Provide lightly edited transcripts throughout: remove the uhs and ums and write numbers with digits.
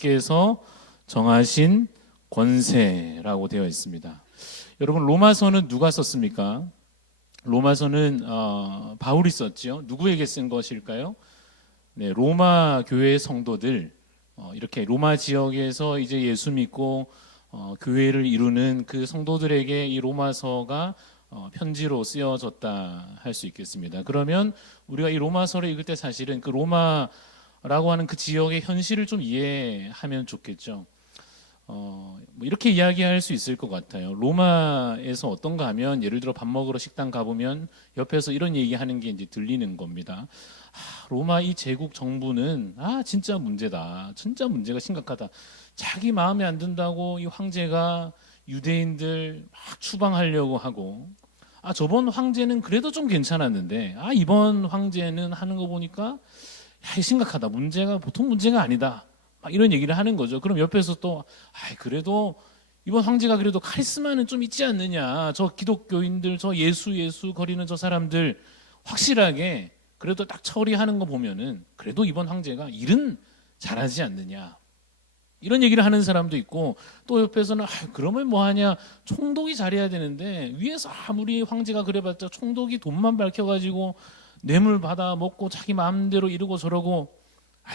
주께서 정하신 권세라고 되어 있습니다. 여러분, 로마서는 누가 썼습니까? 로마서는 바울이 썼죠. 누구에게 쓴 것일까요? 네, 로마 교회 성도들, 이렇게 로마 지역에서 이제 예수 믿고 교회를 이루는 그 성도들에게 이 로마서가 편지로 쓰여졌다 할 수 있겠습니다. 그러면 우리가 이 로마서를 읽을 때 사실은 그 로마라고 하는 그 지역의 현실을 좀 이해하면 좋겠죠. 뭐 이렇게 이야기할 수 있을 것 같아요. 로마에서 어떤가 하면, 예를 들어 밥 먹으러 식당 가보면 옆에서 이런 얘기하는 게 이제 들리는 겁니다. 로마 이 제국 정부는 진짜 문제다. 진짜 문제가 심각하다. 자기 마음에 안 든다고 이 황제가 유대인들 막 추방하려고 하고, 저번 황제는 그래도 좀 괜찮았는데 이번 황제는 하는 거 보니까 심각하다. 문제가 보통 문제가 아니다. 막 이런 얘기를 하는 거죠. 그럼 옆에서 또 그래도 이번 황제가 그래도 카리스마는 좀 있지 않느냐. 저 기독교인들, 저 예수 거리는 저 사람들 확실하게 그래도 딱 처리하는 거 보면은 그래도 이번 황제가 일은 잘하지 않느냐. 이런 얘기를 하는 사람도 있고, 또 옆에서는 그러면 뭐하냐, 총독이 잘해야 되는데 위에서 아무리 황제가 그래봤자 총독이 돈만 밝혀가지고 뇌물 받아 먹고 자기 마음대로 이러고 저러고,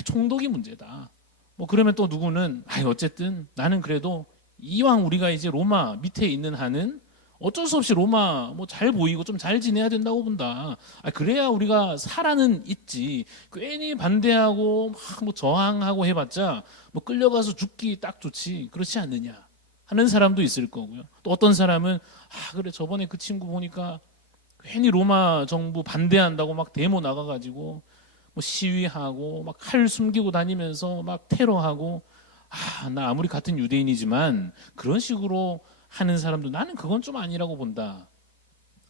총독이 문제다. 뭐 그러면 또 누구는 어쨌든 나는 그래도 이왕 우리가 이제 로마 밑에 있는 한은 어쩔 수 없이 로마 뭐 잘 보이고 좀 잘 지내야 된다고 본다. 그래야 우리가 살아는 있지. 괜히 반대하고 막 뭐 저항하고 해봤자 뭐 끌려가서 죽기 딱 좋지. 그렇지 않느냐 하는 사람도 있을 거고요. 또 어떤 사람은 그래 저번에 그 친구 보니까 괜히 로마 정부 반대한다고 막 데모 나가가지고 뭐 시위하고 막 칼 숨기고 다니면서 막 테러하고, 나 아무리 같은 유대인이지만 그런 식으로 하는 사람도 나는 그건 좀 아니라고 본다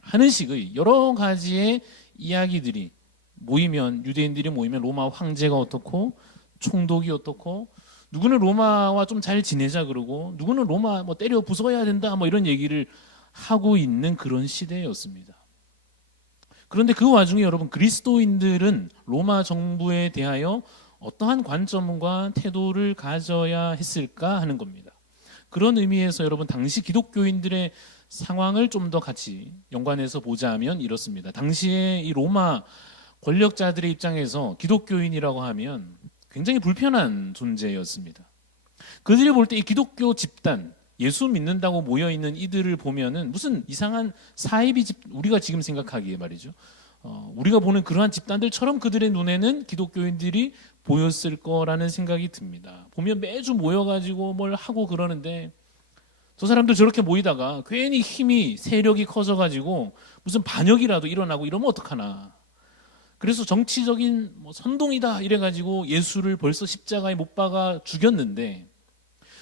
하는 식의 여러 가지의 이야기들이 모이면, 유대인들이 모이면 로마 황제가 어떻고 총독이 어떻고, 누구는 로마와 좀 잘 지내자 그러고, 누구는 로마 뭐 때려 부숴야 된다 뭐 이런 얘기를 하고 있는 그런 시대였습니다. 그런데 그 와중에 여러분, 그리스도인들은 로마 정부에 대하여 어떠한 관점과 태도를 가져야 했을까 하는 겁니다. 그런 의미에서 여러분, 당시 기독교인들의 상황을 좀 더 같이 연관해서 보자면 이렇습니다. 당시에 이 로마 권력자들의 입장에서 기독교인이라고 하면 굉장히 불편한 존재였습니다. 그들이 볼 때 이 기독교 집단, 예수 믿는다고 모여있는 이들을 보면은 무슨 이상한 사이비 우리가 지금 생각하기에 말이죠. 우리가 보는 그러한 집단들처럼 그들의 눈에는 기독교인들이 보였을 거라는 생각이 듭니다. 보면 매주 모여가지고 뭘 하고 그러는데, 저 사람들 저렇게 모이다가 괜히 힘이, 세력이 커져가지고 무슨 반역이라도 일어나고 이러면 어떡하나. 그래서 정치적인 뭐 선동이다 이래가지고 예수를 벌써 십자가에 못 박아 죽였는데,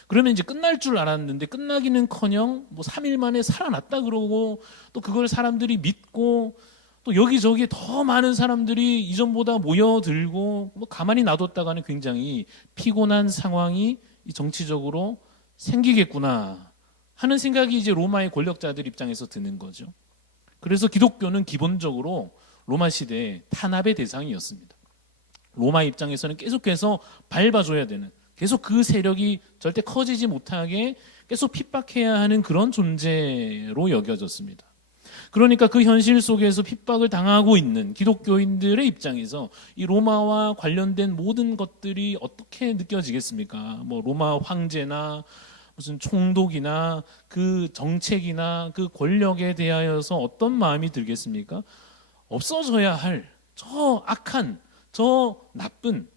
그러면 이제 끝날 줄 알았는데 끝나기는커녕 뭐 3일 만에 살아났다 그러고, 또 그걸 사람들이 믿고, 또 여기저기 더 많은 사람들이 이전보다 모여들고, 뭐 가만히 놔뒀다가는 굉장히 피곤한 상황이 정치적으로 생기겠구나 하는 생각이 이제 로마의 권력자들 입장에서 드는 거죠. 그래서 기독교는 기본적으로 로마 시대의 탄압의 대상이었습니다. 로마 입장에서는 계속해서 밟아줘야 되는, 계속 그 세력이 절대 커지지 못하게 계속 핍박해야 하는 그런 존재로 여겨졌습니다. 그러니까 그 현실 속에서 핍박을 당하고 있는 기독교인들의 입장에서 이 로마와 관련된 모든 것들이 어떻게 느껴지겠습니까? 뭐 로마 황제나 무슨 총독이나 그 정책이나 그 권력에 대하여서 어떤 마음이 들겠습니까? 없어져야 할 저 악한, 저 나쁜,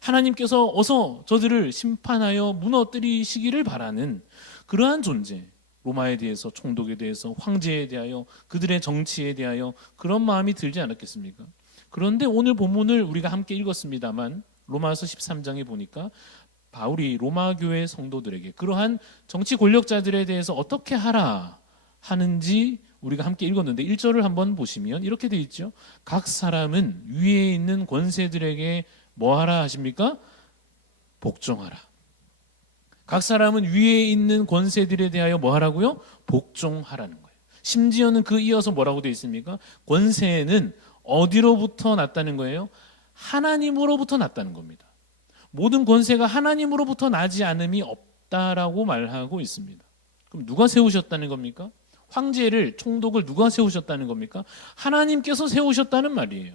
하나님께서 어서 저들을 심판하여 무너뜨리시기를 바라는 그러한 존재, 로마에 대해서, 총독에 대해서, 황제에 대하여, 그들의 정치에 대하여 그런 마음이 들지 않았겠습니까? 그런데 오늘 본문을 우리가 함께 읽었습니다만, 로마서 13장에 보니까 바울이 로마 교회 성도들에게 그러한 정치 권력자들에 대해서 어떻게 하라 하는지 우리가 함께 읽었는데, 1절을 한번 보시면 이렇게 되어 있죠. 각 사람은 위에 있는 권세들에게 뭐하라 하십니까? 복종하라. 각 사람은 위에 있는 권세들에 대하여 뭐하라고요? 복종하라는 거예요. 심지어는 그 이어서 뭐라고 되어 있습니까? 권세는 어디로부터 났다는 거예요? 하나님으로부터 났다는 겁니다. 모든 권세가 하나님으로부터 나지 않음이 없다라고 말하고 있습니다. 그럼 누가 세우셨다는 겁니까? 황제를, 총독을 누가 세우셨다는 겁니까? 하나님께서 세우셨다는 말이에요.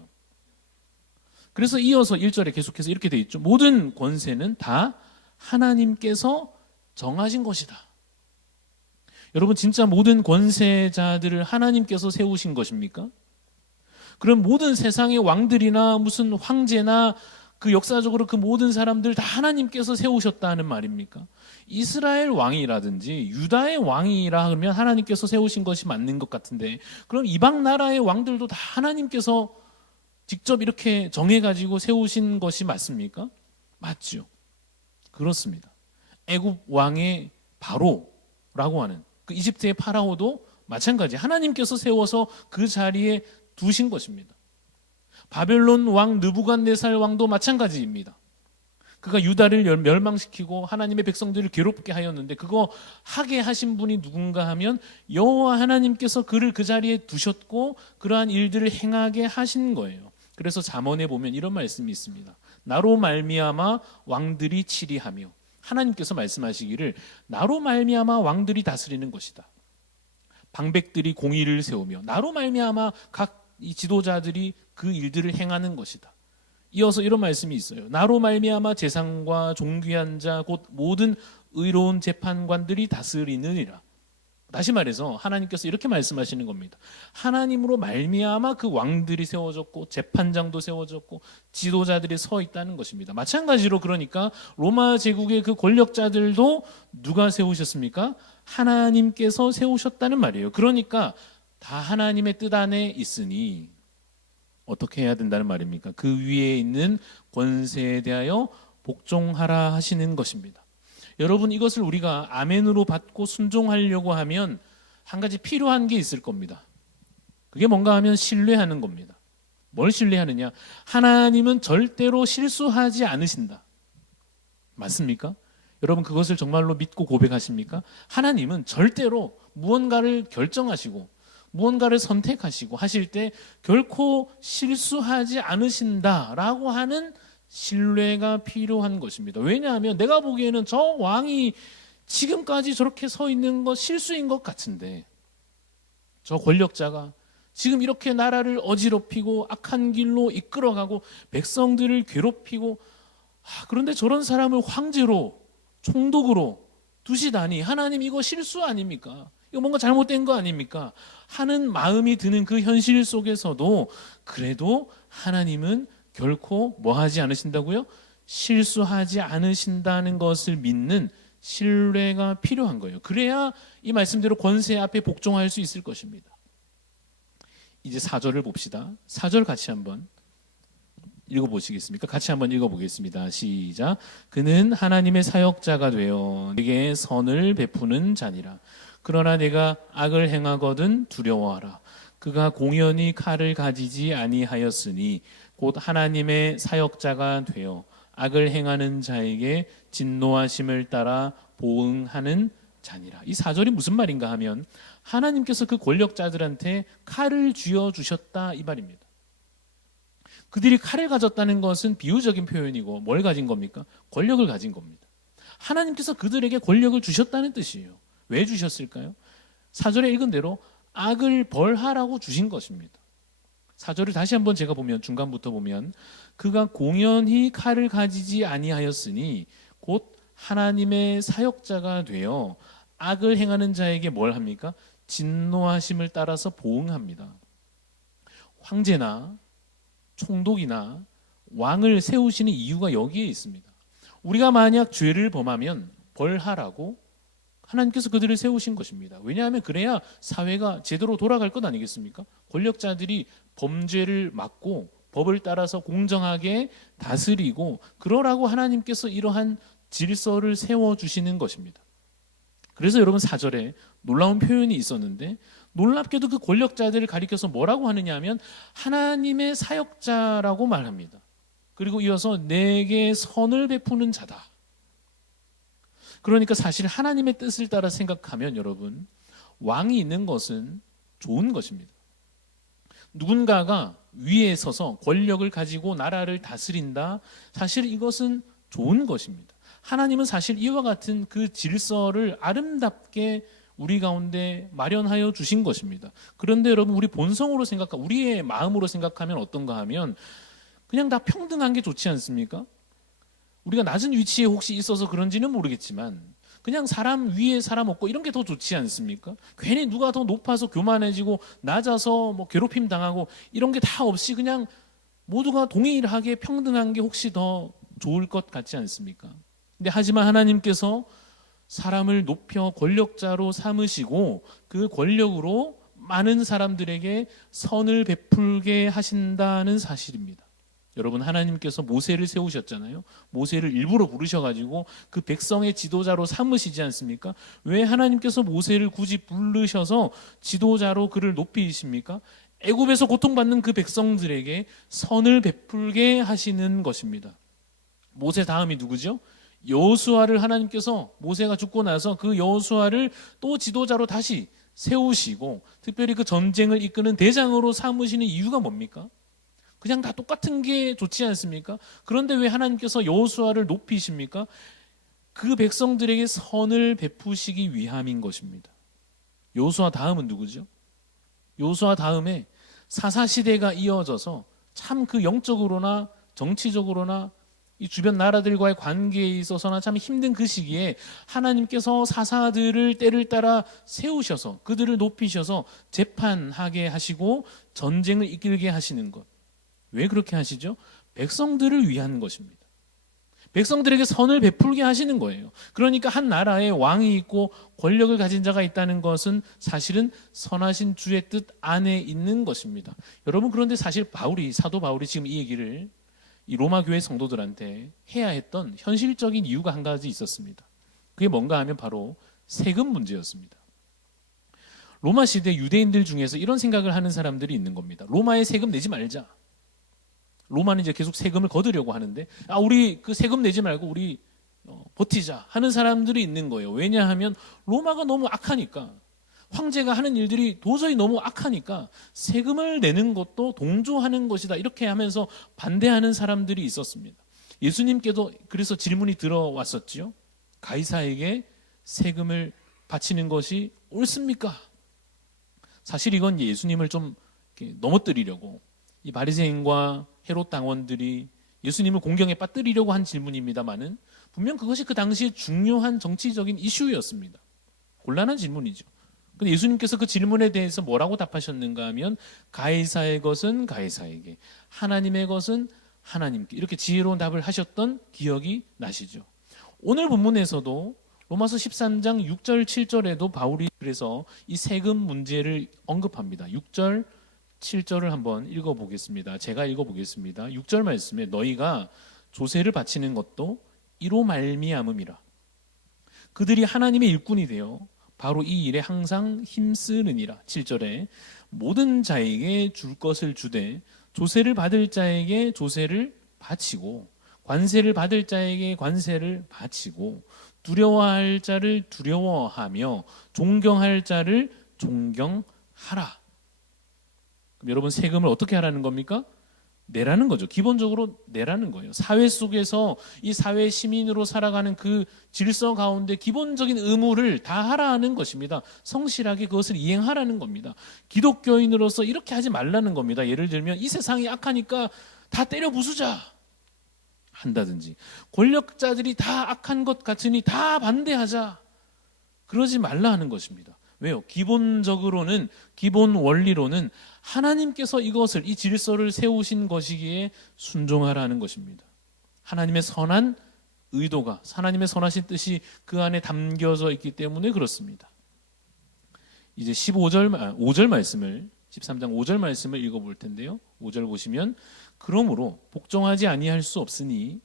그래서 이어서 1절에 계속해서 이렇게 돼 있죠. 모든 권세는 다 하나님께서 정하신 것이다. 여러분, 진짜 모든 권세자들을 하나님께서 세우신 것입니까? 그럼 모든 세상의 왕들이나 무슨 황제나 그 역사적으로 그 모든 사람들 다 하나님께서 세우셨다는 말입니까? 이스라엘 왕이라든지 유다의 왕이라 그러면 하나님께서 세우신 것이 맞는 것 같은데, 그럼 이방 나라의 왕들도 다 하나님께서 직접 이렇게 정해가지고 세우신 것이 맞습니까? 맞죠. 그렇습니다. 애굽 왕의 바로라고 하는 그 이집트의 파라오도 마찬가지 하나님께서 세워서 그 자리에 두신 것입니다. 바벨론 왕 느부갓네살 왕도 마찬가지입니다. 그가 유다를 멸망시키고 하나님의 백성들을 괴롭게 하였는데 그거 하게 하신 분이 누군가 하면 여호와 하나님께서 그를 그 자리에 두셨고 그러한 일들을 행하게 하신 거예요. 그래서 잠언에 보면 이런 말씀이 있습니다. 나로 말미암아 왕들이 치리하며, 하나님께서 말씀하시기를 나로 말미암아 왕들이 다스리는 것이다. 방백들이 공의를 세우며 나로 말미암아 각 이 지도자들이 그 일들을 행하는 것이다. 이어서 이런 말씀이 있어요. 나로 말미암아 재상과 존귀한 자 곧 모든 의로운 재판관들이 다스리느니라. 다시 말해서 하나님께서 이렇게 말씀하시는 겁니다. 하나님으로 말미암아 그 왕들이 세워졌고 재판장도 세워졌고 지도자들이 서 있다는 것입니다. 마찬가지로 그러니까 로마 제국의 그 권력자들도 누가 세우셨습니까? 하나님께서 세우셨다는 말이에요. 그러니까 다 하나님의 뜻 안에 있으니 어떻게 해야 된다는 말입니까? 그 위에 있는 권세에 대하여 복종하라 하시는 것입니다. 여러분, 이것을 우리가 아멘으로 받고 순종하려고 하면 한 가지 필요한 게 있을 겁니다. 그게 뭔가 하면 신뢰하는 겁니다. 뭘 신뢰하느냐? 하나님은 절대로 실수하지 않으신다. 맞습니까? 여러분, 그것을 정말로 믿고 고백하십니까? 하나님은 절대로 무언가를 결정하시고 무언가를 선택하시고 하실 때 결코 실수하지 않으신다라고 하는 신뢰가 필요한 것입니다. 왜냐하면 내가 보기에는 저 왕이 지금까지 저렇게 서 있는 것 실수인 것 같은데, 저 권력자가 지금 이렇게 나라를 어지럽히고 악한 길로 이끌어가고 백성들을 괴롭히고, 그런데 저런 사람을 황제로 총독으로 두시다니 하나님 이거 실수 아닙니까? 이거 뭔가 잘못된 거 아닙니까? 하는 마음이 드는 그 현실 속에서도 그래도 하나님은 결코 뭐 하지 않으신다고요? 실수하지 않으신다는 것을 믿는 신뢰가 필요한 거예요. 그래야 이 말씀대로 권세 앞에 복종할 수 있을 것입니다. 이제 4절을 봅시다. 4절 같이 한번 읽어보시겠습니까? 같이 한번 읽어보겠습니다. 시작. 그는 하나님의 사역자가 되어 내게 선을 베푸는 자니라. 그러나 내가 악을 행하거든 두려워하라. 그가 공연히 칼을 가지지 아니하였으니 곧 하나님의 사역자가 되어 악을 행하는 자에게 진노하심을 따라 보응하는 자니라. 이 4절이 무슨 말인가 하면 하나님께서 그 권력자들한테 칼을 쥐어주셨다 이 말입니다. 그들이 칼을 가졌다는 것은 비유적인 표현이고 뭘 가진 겁니까? 권력을 가진 겁니다. 하나님께서 그들에게 권력을 주셨다는 뜻이에요. 왜 주셨을까요? 4절에 읽은 대로 악을 벌하라고 주신 것입니다. 4절을 다시 한번 제가 보면 중간부터 보면 그가 공연히 칼을 가지지 아니하였으니 곧 하나님의 사역자가 되어 악을 행하는 자에게 뭘 합니까? 진노하심을 따라서 보응합니다. 황제나 총독이나 왕을 세우시는 이유가 여기에 있습니다. 우리가 만약 죄를 범하면 벌하라고 하나님께서 그들을 세우신 것입니다. 왜냐하면 그래야 사회가 제대로 돌아갈 것 아니겠습니까? 권력자들이 범죄를 막고 법을 따라서 공정하게 다스리고 그러라고 하나님께서 이러한 질서를 세워주시는 것입니다. 그래서 여러분 4절에 놀라운 표현이 있었는데 놀랍게도 그 권력자들을 가리켜서 뭐라고 하느냐 하면 하나님의 사역자라고 말합니다. 그리고 이어서 내게 선을 베푸는 자다. 그러니까 사실 하나님의 뜻을 따라 생각하면 여러분 왕이 있는 것은 좋은 것입니다. 누군가가 위에 서서 권력을 가지고 나라를 다스린다. 사실 이것은 좋은 것입니다. 하나님은 사실 이와 같은 그 질서를 아름답게 우리 가운데 마련하여 주신 것입니다. 그런데 여러분, 우리 본성으로 우리의 마음으로 생각하면 어떤가 하면 그냥 다 평등한 게 좋지 않습니까? 우리가 낮은 위치에 혹시 있어서 그런지는 모르겠지만 그냥 사람 위에 사람 없고 이런 게 더 좋지 않습니까? 괜히 누가 더 높아서 교만해지고 낮아서 뭐 괴롭힘 당하고 이런 게 다 없이 그냥 모두가 동일하게 평등한 게 혹시 더 좋을 것 같지 않습니까? 근데 하지만 하나님께서 사람을 높여 권력자로 삼으시고 그 권력으로 많은 사람들에게 선을 베풀게 하신다는 사실입니다. 여러분, 하나님께서 모세를 세우셨잖아요. 모세를 일부러 부르셔가지고 그 백성의 지도자로 삼으시지 않습니까? 왜 하나님께서 모세를 굳이 부르셔서 지도자로 그를 높이십니까? 애굽에서 고통받는 그 백성들에게 선을 베풀게 하시는 것입니다. 모세 다음이 누구죠? 여호수아를 하나님께서, 모세가 죽고 나서 그 여호수아를 또 지도자로 다시 세우시고 특별히 그 전쟁을 이끄는 대장으로 삼으시는 이유가 뭡니까? 그냥 다 똑같은 게 좋지 않습니까? 그런데 왜 하나님께서 여호수아를 높이십니까? 그 백성들에게 선을 베푸시기 위함인 것입니다. 여호수아 다음은 누구죠? 여호수아 다음에 사사시대가 이어져서 참 그 영적으로나 정치적으로나 이 주변 나라들과의 관계에 있어서나 참 힘든 그 시기에 하나님께서 사사들을 때를 따라 세우셔서 그들을 높이셔서 재판하게 하시고 전쟁을 이끌게 하시는 것. 왜 그렇게 하시죠? 백성들을 위한 것입니다. 백성들에게 선을 베풀게 하시는 거예요. 그러니까 한 나라에 왕이 있고 권력을 가진 자가 있다는 것은 사실은 선하신 주의 뜻 안에 있는 것입니다. 여러분, 그런데 사실 사도 바울이 지금 이 얘기를 이 로마 교회 성도들한테 해야 했던 현실적인 이유가 한 가지 있었습니다. 그게 뭔가 하면 바로 세금 문제였습니다. 로마 시대 유대인들 중에서 이런 생각을 하는 사람들이 있는 겁니다. 로마에 세금 내지 말자. 로마는 이제 계속 세금을 거두려고 하는데 우리 그 세금 내지 말고 우리 버티자 하는 사람들이 있는 거예요. 왜냐하면 로마가 너무 악하니까, 황제가 하는 일들이 도저히 너무 악하니까 세금을 내는 것도 동조하는 것이다, 이렇게 하면서 반대하는 사람들이 있었습니다. 예수님께도 그래서 질문이 들어왔었지요. 가이사에게 세금을 바치는 것이 옳습니까? 사실 이건 예수님을 좀 넘어뜨리려고 이 바리새인과 헤롯 당원들이 예수님을 공경에 빠뜨리려고 한 질문입니다만은 분명 그것이 그 당시에 중요한 정치적인 이슈였습니다. 곤란한 질문이죠. 근데 예수님께서 그 질문에 대해서 뭐라고 답하셨는가 하면 가이사의 것은 가이사에게, 하나님의 것은 하나님께, 이렇게 지혜로운 답을 하셨던 기억이 나시죠. 오늘 본문에서도 로마서 13장 6절 7절에도 바울이 그래서 이 세금 문제를 언급합니다. 6절 7절을 한번 읽어보겠습니다. 제가 읽어보겠습니다. 6절 말씀에 너희가 조세를 바치는 것도 이로 말미암음이라. 그들이 하나님의 일꾼이 되어 바로 이 일에 항상 힘쓰느니라. 7절에 모든 자에게 줄 것을 주되 조세를 받을 자에게 조세를 바치고 관세를 받을 자에게 관세를 바치고 두려워할 자를 두려워하며 존경할 자를 존경하라. 그럼 여러분, 세금을 어떻게 하라는 겁니까? 내라는 거죠. 기본적으로 내라는 거예요. 사회 속에서 이 사회 시민으로 살아가는 그 질서 가운데 기본적인 의무를 다 하라는 것입니다. 성실하게 그것을 이행하라는 겁니다. 기독교인으로서 이렇게 하지 말라는 겁니다. 예를 들면 이 세상이 악하니까 다 때려 부수자 한다든지, 권력자들이 다 악한 것 같으니 다 반대하자, 그러지 말라 하는 것입니다. 왜요? 기본적으로는, 기본 원리로는 하나님께서 이 질서를 세우신 것이기에 순종하라는 것입니다. 하나님의 선한 의도가, 하나님의 선하신 뜻이 그 안에 담겨져 있기 때문에 그렇습니다. 이제 5절 말씀을, 13장 5절 말씀을 읽어볼 텐데요. 5절 보시면 그러므로 복종하지 아니할 수 없으니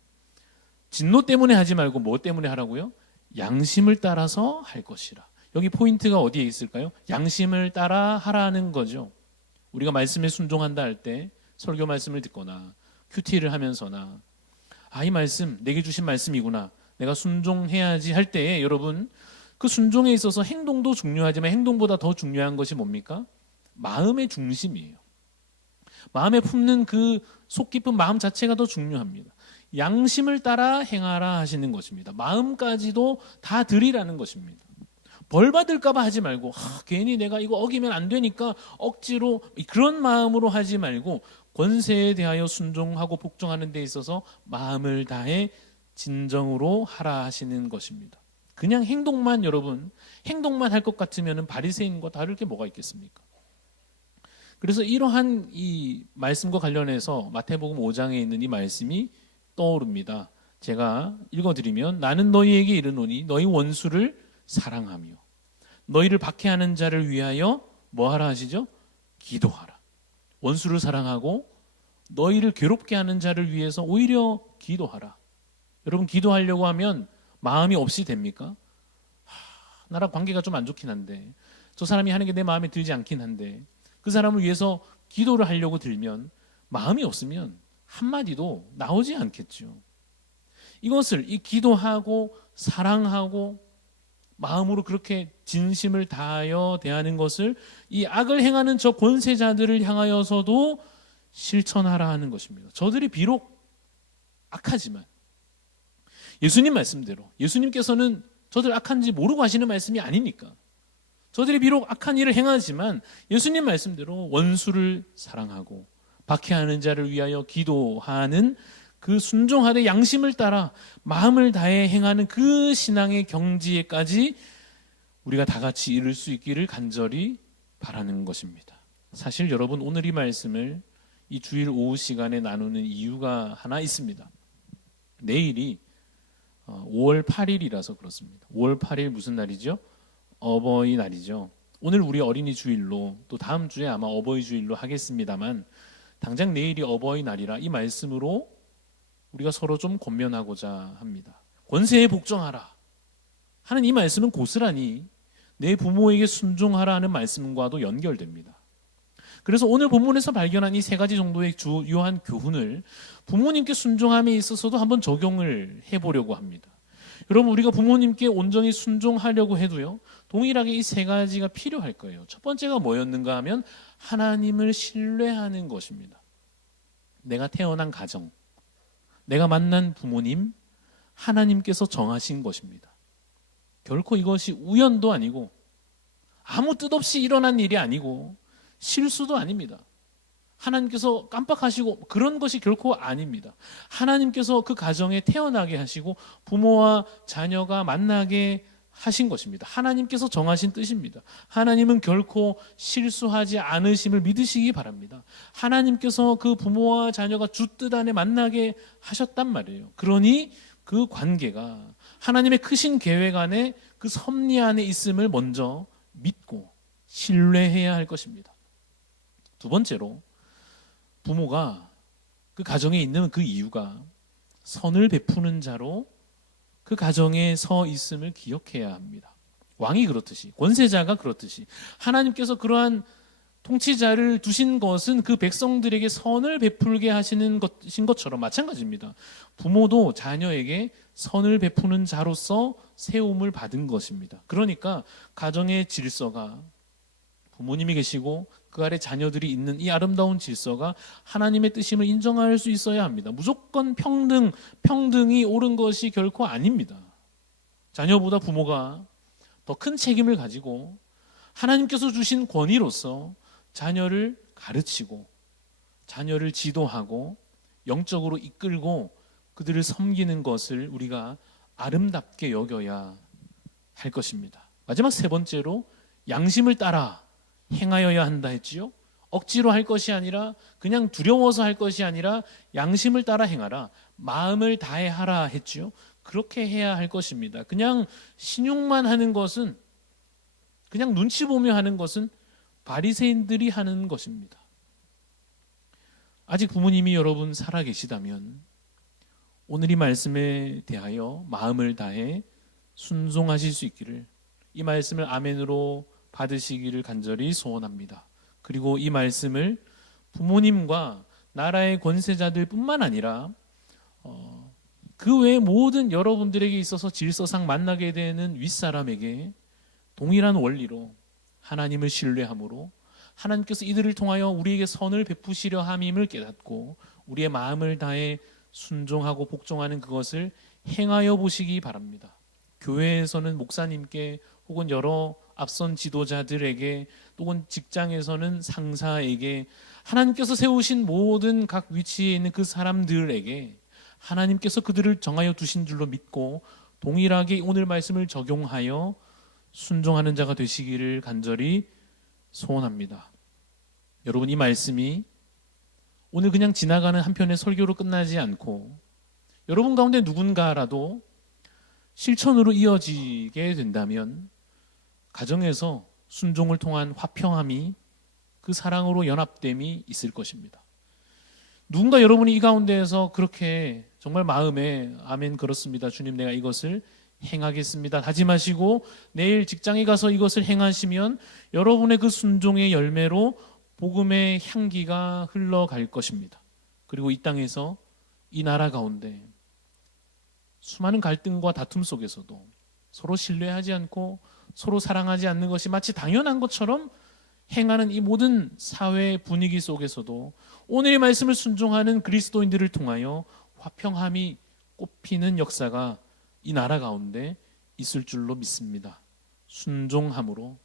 진노 때문에 하지 말고 뭐 때문에 하라고요? 양심을 따라서 할 것이라. 여기 포인트가 어디에 있을까요? 양심을 따라 하라는 거죠. 우리가 말씀에 순종한다 할 때 설교 말씀을 듣거나 큐티를 하면서나 이 말씀 내게 주신 말씀이구나, 내가 순종해야지 할 때에 여러분, 그 순종에 있어서 행동도 중요하지만 행동보다 더 중요한 것이 뭡니까? 마음의 중심이에요. 마음에 품는 그 속 깊은 마음 자체가 더 중요합니다. 양심을 따라 행하라 하시는 것입니다. 마음까지도 다 드리라는 것입니다. 벌 받을까 봐 하지 말고 괜히 내가 이거 어기면 안 되니까 억지로, 그런 마음으로 하지 말고 권세에 대하여 순종하고 복종하는 데 있어서 마음을 다해 진정으로 하라 하시는 것입니다. 그냥 행동만, 여러분 행동만 할 것 같으면 바리새인과 다를 게 뭐가 있겠습니까? 그래서 이러한 이 말씀과 관련해서 마태복음 5장에 있는 이 말씀이 떠오릅니다. 제가 읽어드리면, 나는 너희에게 이르노니 너희 원수를 사랑하며 너희를 박해하는 자를 위하여 뭐하라 하시죠? 기도하라. 원수를 사랑하고 너희를 괴롭게 하는 자를 위해서 오히려 기도하라. 여러분, 기도하려고 하면 마음이 없이 됩니까? 나랑 관계가 좀 안 좋긴 한데, 저 사람이 하는 게 내 마음에 들지 않긴 한데, 그 사람을 위해서 기도를 하려고 들면 마음이 없으면 한마디도 나오지 않겠죠. 이것을, 이 기도하고 사랑하고 마음으로 그렇게 진심을 다하여 대하는 것을 이 악을 행하는 저 권세자들을 향하여서도 실천하라 하는 것입니다. 저들이 비록 악하지만 예수님 말씀대로, 예수님께서는 저들 악한지 모르고 하시는 말씀이 아니니까, 저들이 비록 악한 일을 행하지만 예수님 말씀대로 원수를 사랑하고 박해하는 자를 위하여 기도하는 그 순종하되 양심을 따라 마음을 다해 행하는 그 신앙의 경지에까지 우리가 다 같이 이룰 수 있기를 간절히 바라는 것입니다. 사실 여러분, 오늘 이 말씀을 이 주일 오후 시간에 나누는 이유가 하나 있습니다. 내일이 5월 8일이라서 그렇습니다. 5월 8일 무슨 날이죠? 어버이날이죠. 오늘 우리 어린이 주일로, 또 다음 주에 아마 어버이 주일로 하겠습니다만, 당장 내일이 어버이날이라 이 말씀으로 우리가 서로 좀 권면하고자 합니다. 권세에 복종하라 하는 이 말씀은 고스란히 내 부모에게 순종하라 하는 말씀과도 연결됩니다. 그래서 오늘 본문에서 발견한 이 세 가지 정도의 주요한 교훈을 부모님께 순종함에 있어서도 한번 적용을 해보려고 합니다. 여러분, 우리가 부모님께 온전히 순종하려고 해도요, 동일하게 이 세 가지가 필요할 거예요. 첫 번째가 뭐였는가 하면 하나님을 신뢰하는 것입니다. 내가 태어난 가정, 내가 만난 부모님, 하나님께서 정하신 것입니다. 결코 이것이 우연도 아니고 아무 뜻 없이 일어난 일이 아니고 실수도 아닙니다. 하나님께서 깜빡하시고 그런 것이 결코 아닙니다. 하나님께서 그 가정에 태어나게 하시고 부모와 자녀가 만나게 하신 것입니다. 하나님께서 정하신 뜻입니다. 하나님은 결코 실수하지 않으심을 믿으시기 바랍니다. 하나님께서 그 부모와 자녀가 주 뜻 안에 만나게 하셨단 말이에요. 그러니 그 관계가 하나님의 크신 계획 안에, 그 섭리 안에 있음을 먼저 믿고 신뢰해야 할 것입니다. 두 번째로, 부모가 그 가정에 있는 그 이유가 선을 베푸는 자로 그 가정에 서 있음을 기억해야 합니다. 왕이 그렇듯이, 권세자가 그렇듯이 하나님께서 그러한 통치자를 두신 것은 그 백성들에게 선을 베풀게 하시는 것인 것처럼 마찬가지입니다. 부모도 자녀에게 선을 베푸는 자로서 세움을 받은 것입니다. 그러니까 가정의 질서가, 부모님이 계시고 그 아래 자녀들이 있는 이 아름다운 질서가 하나님의 뜻임을 인정할 수 있어야 합니다. 무조건 평등이 옳은 것이 결코 아닙니다. 자녀보다 부모가 더 큰 책임을 가지고 하나님께서 주신 권위로서 자녀를 가르치고 자녀를 지도하고 영적으로 이끌고 그들을 섬기는 것을 우리가 아름답게 여겨야 할 것입니다. 마지막 세 번째로, 양심을 따라 행하여야 한다 했지요. 억지로 할 것이 아니라, 그냥 두려워서 할 것이 아니라 양심을 따라 행하라, 마음을 다해 하라 했지요. 그렇게 해야 할 것입니다. 그냥 신용만 하는 것은, 그냥 눈치 보며 하는 것은 바리새인들이 하는 것입니다. 아직 부모님이 여러분 살아 계시다면 오늘 이 말씀에 대하여 마음을 다해 순종하실 수 있기를, 이 말씀을 아멘으로 받으시기를 간절히 소원합니다. 그리고 이 말씀을 부모님과 나라의 권세자들 뿐만 아니라 그 외의 모든 여러분들에게 있어서 질서상 만나게 되는 윗사람에게 동일한 원리로 하나님을 신뢰함으로 하나님께서 이들을 통하여 우리에게 선을 베푸시려 함임을 깨닫고 우리의 마음을 다해 순종하고 복종하는 그것을 행하여 보시기 바랍니다. 교회에서는 목사님께 혹은 여러 앞선 지도자들에게 또는 직장에서는 상사에게 하나님께서 세우신 모든 각 위치에 있는 그 사람들에게 하나님께서 그들을 정하여 두신 줄로 믿고 동일하게 오늘 말씀을 적용하여 순종하는 자가 되시기를 간절히 소원합니다. 여러분, 이 말씀이 오늘 그냥 지나가는 한편의 설교로 끝나지 않고 여러분 가운데 누군가라도 실천으로 이어지게 된다면 가정에서 순종을 통한 화평함이, 그 사랑으로 연합됨이 있을 것입니다. 누군가 여러분이 이 가운데에서 그렇게 정말 마음에 아멘 그렇습니다, 주님 내가 이것을 행하겠습니다 다짐하시고 내일 직장에 가서 이것을 행하시면 여러분의 그 순종의 열매로 복음의 향기가 흘러갈 것입니다. 그리고 이 땅에서, 이 나라 가운데 수많은 갈등과 다툼 속에서도 서로 신뢰하지 않고 서로 사랑하지 않는 것이 마치 당연한 것처럼 행하는 이 모든 사회 분위기 속에서도 오늘의 말씀을 순종하는 그리스도인들을 통하여 화평함이 꽃피는 역사가 이 나라 가운데 있을 줄로 믿습니다. 순종함으로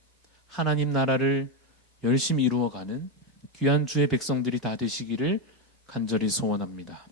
하나님 나라를 열심히 이루어가는 귀한 주의 백성들이 다 되시기를 간절히 소원합니다.